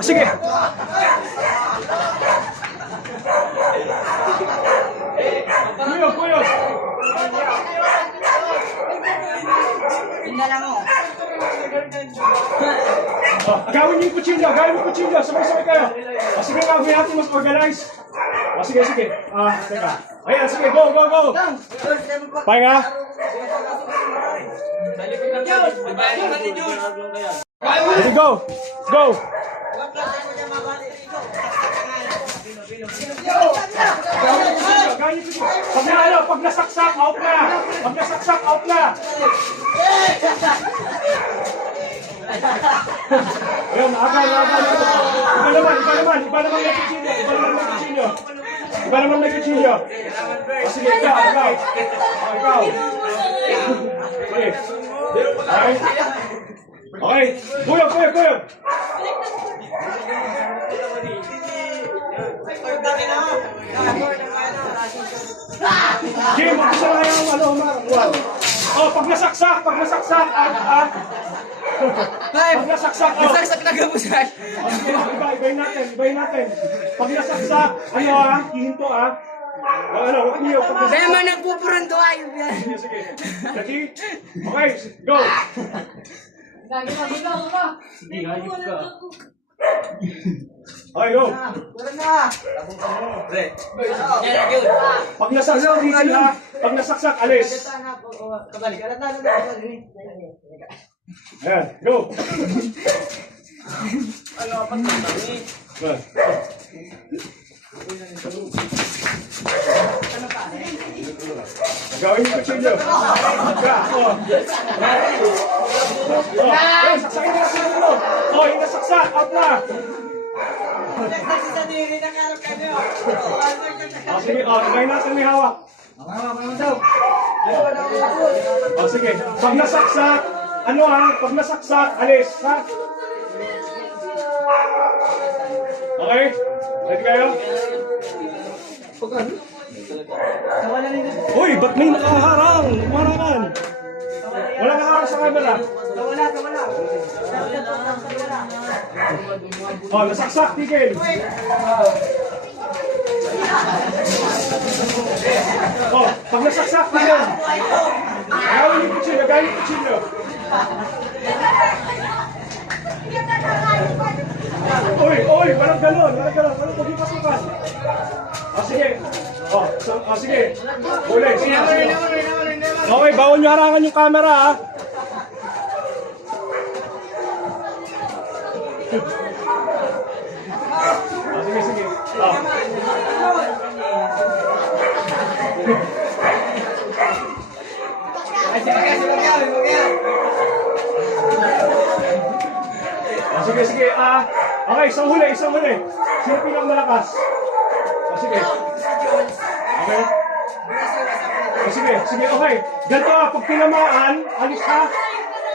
Sige. Kuyo. Tingnan lang mo. Gawin niyo yung kutsilyo. Sabay-sabay kayo. Sige, gawin natin mas organize. Sige. Teka. Ayan, sige, go. Pahinga. Sige, go. Pag nasaksak, out na. Ayun, agal. Iba naman may kutsilyo. Sige, ikaw. Okay. Kuya. Jim, mag-isa na kayo umakuha. Pag nasaksak, Pag nasaksak, Nasaksak na gabusan. Ibayin natin. Pag nasaksak, hihinto huwag niyo. Kaya man nagpupurundo ayun yan. Sige. Ready? Okay, go! Sige, hayop ka. Okay, go! Pag nasaksak, alis. Ayan, go! Gawin yung kutsilyo. Saksakin na sila mo. Yung nasaksak, out na. Sige, ilay natin may hawak. Sige, pag nasaksak, pag nasaksak, alis, ha? Okay? Ready kayo? Uy, ba't may nakaharang? Umarangan. Wala nakaharang sa camera. Nasaksak, tigil. Pag nasaksak, tigil. Gawin yung kutsilyo. Uy, walang galon. Walang pag-ipasukan. Sige. Sige. Ulit. Okay, bawal nyo harangan yung camera, ha? Sige. Sige. Okay, isang huli. Sino pinang malakas? Sige. Okay. Sige, okay. Ganito pag tinamaan, alis ka.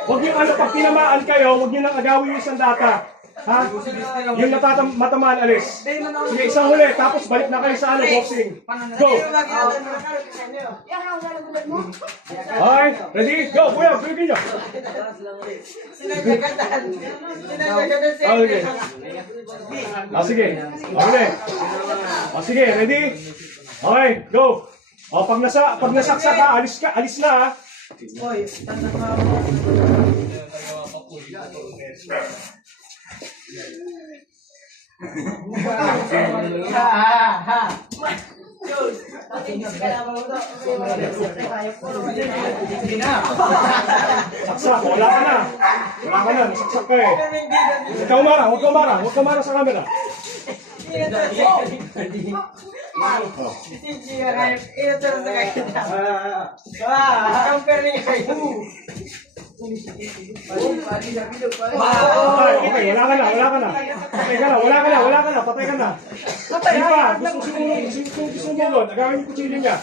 Huwag yung pag tinamaan kayo, huwag nyo nang agawin yung sandata. Ha? Yung matamaan, alis. Sige, isang huli, tapos balik na kayo sa boxing. Go! Okay, ready? Go, kuya, bigyan nyo. Sige. Sige, ready? Okay, go. Pag nasaksak ka, alis na, ha? Saksak, wala ka na, nasaksak ka eh. Huwag ka umara sa camera. Okay, wala ka na. Patay ka na. Gusto mo doon, agawin yung kutsilyo niya.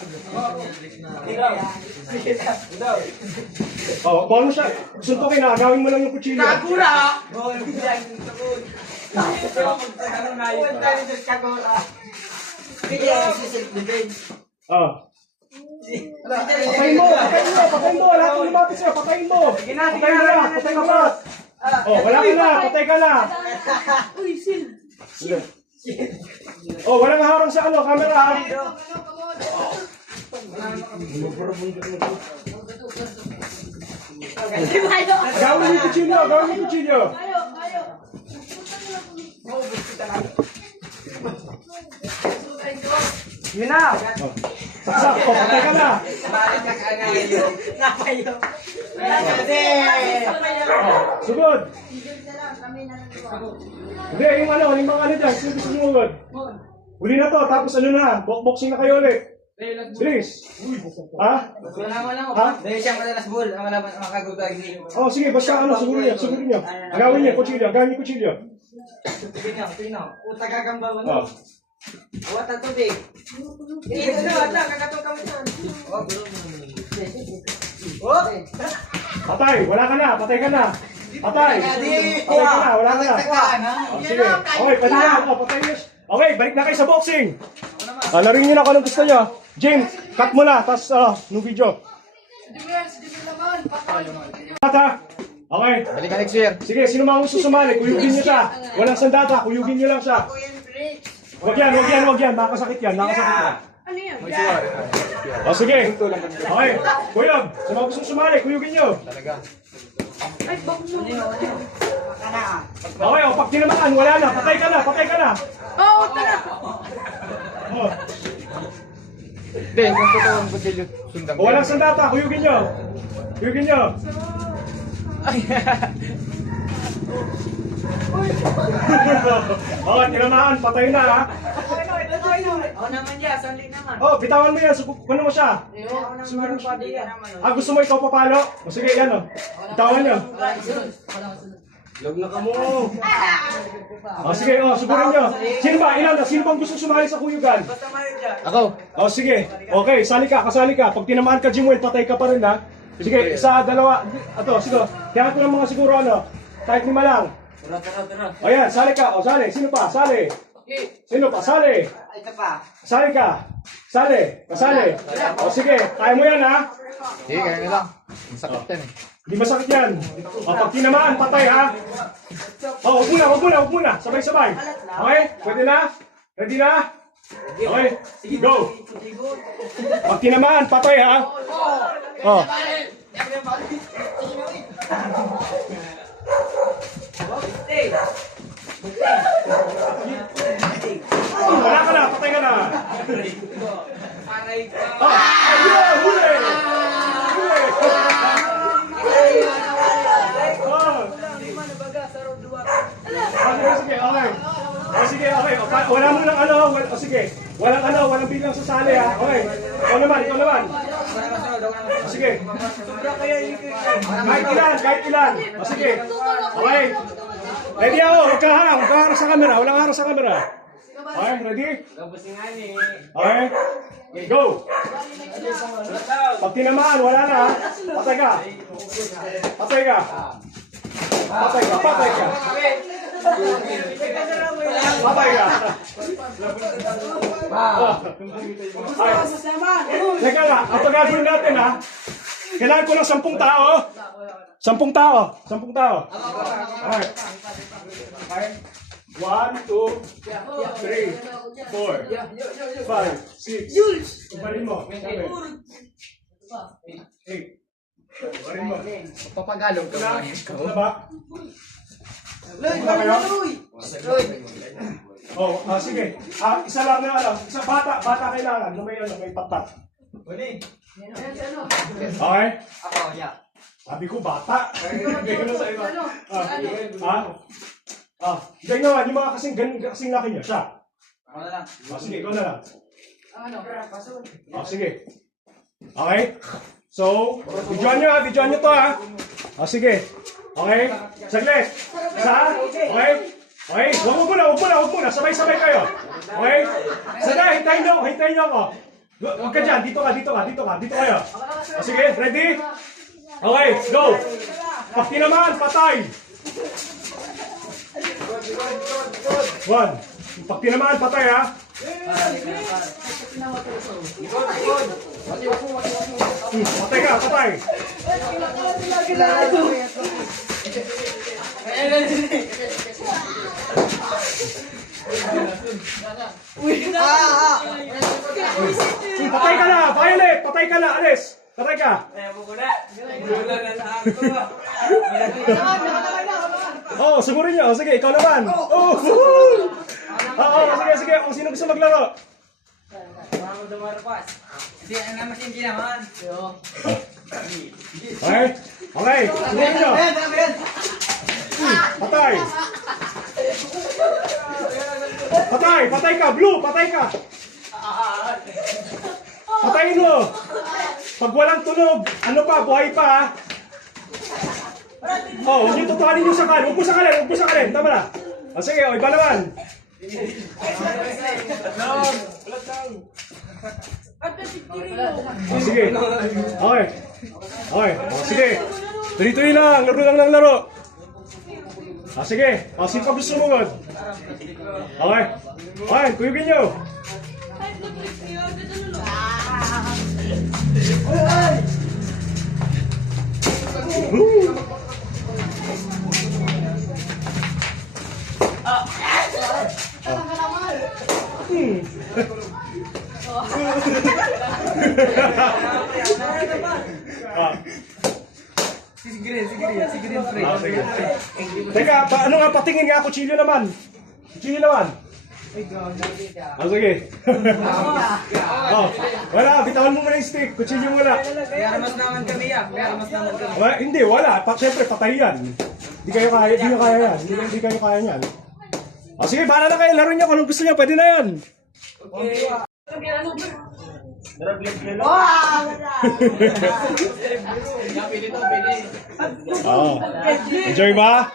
Bawal mo siya. Suntukin na, agawin mo lang yung kutsilyo. Kakura! Patayin mo! Lahat ng lumapit sa'yo, patayin mo! Patayin mo! Oh, wala ka na, patay ka na. Oh, walang harang sa ano, camera. Ha? Gawin yung kutsilyo, gawin yung kutsilyo. Yun na. Oh, saksak, oh, patay ka na. Napayo. Oh, sugod. Hindi, yung ano dyan, sino gusto sumugod? Huli na to, tapos ano na, boxing na kayo ulit. Bilis. Ha? Ha? Dahil siyang madalas bull, ang malaman ang makagutag ni. Oh, sige, basta ano, sugurin niyo. Agawin niyo, kutsilyo, agawin niyo kutsilyo. Tino. Uta gagamba mo. Oh. Awat ang tubig. Ito na, wala, kakatong kami saan. Oh! Patay, wala ka na, patay ka na. Patay. Patay ka na, wala ka na. Oh, sige. Okay, pwede na. Oh, patay niyo. Okay, balik na kayo sa boxing. Laring niyo na kung anong gusto niyo. James, cut mo na, tapos no video. Tata. Okay. Balik ka next year. Sige, sino mga gusto sumali, kuyugin niyo siya. Walang sandata, kuyugin niyo lang siya. Wag yan. Nakasakit yan. Ano yan? O sige. Okay. Kuyog, sa mga gusto sumali, kuyugin niyo. Talaga. Okay, o pag tinamaan, wala na. Patay ka na. Oo, tara. Oh. Hindi, kung totoo ang kutsilyo, sundan O, walang sandata, kuyugin niyo. Oh, tinamaan, patay na ha. Oo naman yan, sandali naman. Oh, bitawan mo yan, kuno mo siya. Sumunod pa din yan. Gusto mo ikaw papalo? O sige, yan o. Bitawan niyo. Log na ka mo. Sige, suburin niyo. Sino ba? Ilan na? Sino bang gusto sumali sa kuyugan? Ako. Sige. Okay, kasali ka. Pag tinamaan ka, Jimwell, patay ka pa rin ha. Sige, isa, dalawa. Sige. Kaya ko ng mga siguro kahit 5 lang. Tara. Ayan, sali ka. Sali. Sino pa? Sali. Sino pa? Sali. Ito pa. Sali ka. Kasali. Sige, kaya mo yan ha. Sige, kaya nga lang. Masakit yan eh. Hindi masakit yan. Pag tinamaan, patay ha. Huwag muna. Sabay-sabay. Okay? Pwede na? Ready na? Okay? Go. Pag tinamaan, patay ha. Wala ka na, patay ka na. Ayun, huli. Sige, okay. Wala mo lang sige. Walang bilang sa sali ha. Okay. Ikaw naman. Sige. Kahit ilan. Sige. Okay. Ready ako. Huwag ka harang sa camera. Walang harang sa camera. Okay, ready? Okay. Go. Pag tinamaan, wala na ha. Patay ka. Teka nga, ang pagagawin natin ha, kailangan ko ng 10 tao. 10 tao. Okay. 1, 2, 3, 4, 5, 6. Ubarin mo. 7, 8. Ubarin mo. Papagalong ka ba? Ano ba? Sige. Isa lang na isa bata kailangan na may patat. Okay? Ako, yeah. Sabi ko bata. Bigay ko na sa iba. Bigay naman, yung mga kasing laki niya, siya. Ako na lang. Sige, ikaw na lang. Sige. Okay? So, videoan nyo to ha. Sige. Okay? Saglit. Isa. Okay? Okay? Huwag muna. Sabay-sabay kayo. Okay? Sada, hintayin nyo ako. Huwag ka dyan. Dito kayo. Sige, ready? Okay, go. Pag tinamaan, patay. 1. Pag tinamaan, patay ha. Patay ka. Patay ka na, Violet! Patay ka na, Alice! Patay ka! Oh, sumurin niyo. Sige, ikaw naman. Oh, sige, sige. O, sino gusto maglaro? Hindi, ang naman hindi naman. Okay? Okay, sumurin niyo. Patay. Patay, patay ka. Blue, patay ka. Patayin mo. Pag walang tunog, ano pa, buhay pa ha? Oh, huwag niyo tutuhanin yung sakal. Huwag mo sakalin, huwag mo sakalin. Tama na. O sige, o, iba naman. O sige. Okay. Okay, o sige. Tuloy-tuloy lang, laro lang ng laro. O sige, o sino pa gusto sumunod? Okay. Okay, kuyugin niyo. Sige, free. Sige. Teka, ano nga patingin nga, kutsilyo naman. Kutsilyo naman. Sige. Wala, bitawan mo muna yung stick. Kutsilyo muna. Mas naman kami yan. Mas naman kami. Hindi, wala. Siyempre, patay yan. Hindi kayo kaya, hindi nyo kaya yan. Hindi kayo kaya yan. Sige, bahala na kayo. Laro niyo kung anong gusto niyo. Pwede na yan. Enjoy ba?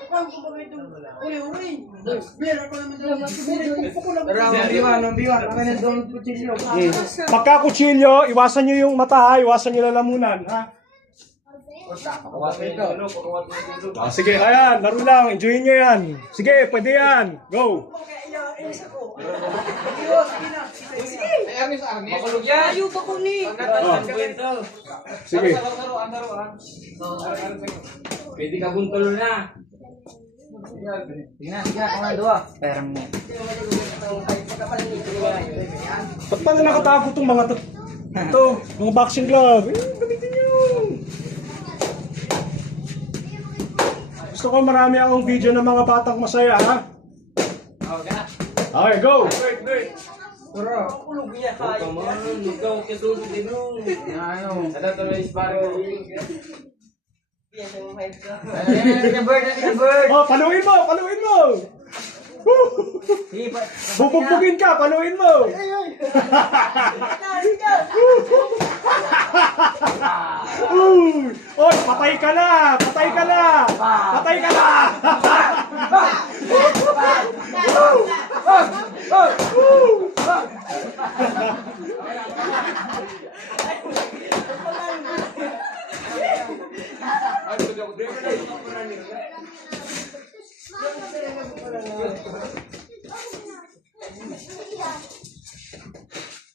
Pagka kutsilyo, iwasan nyo yung mata ha. Iwasan nyo lalamunan ha. Sige, ayan. Laro lang. Enjoy nyo yan. Sige, pwede yan. Go. Ayaw ba ko ni? Sige. Pwede ka buntol na. Sige na, kung nando ah. Pera mo. Ba't pa nakatago itong mga to? Ito, mga boxing glove. Gamitin nyo. Gusto ko marami akong video ng mga batang masaya ha. Okay, go! Kulog niya kayo. Ikaw kasulog din nung. Ano tuloy isparang. Oh, paluin mo! Paluin mo! Bubugbugin ka! Paluin mo! Oy, patay ka na! Patay ka na! Patay ka na!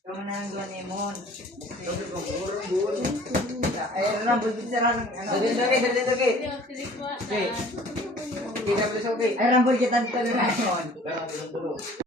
Kamu nang dua nemon. Rambut bicara. Rambut kita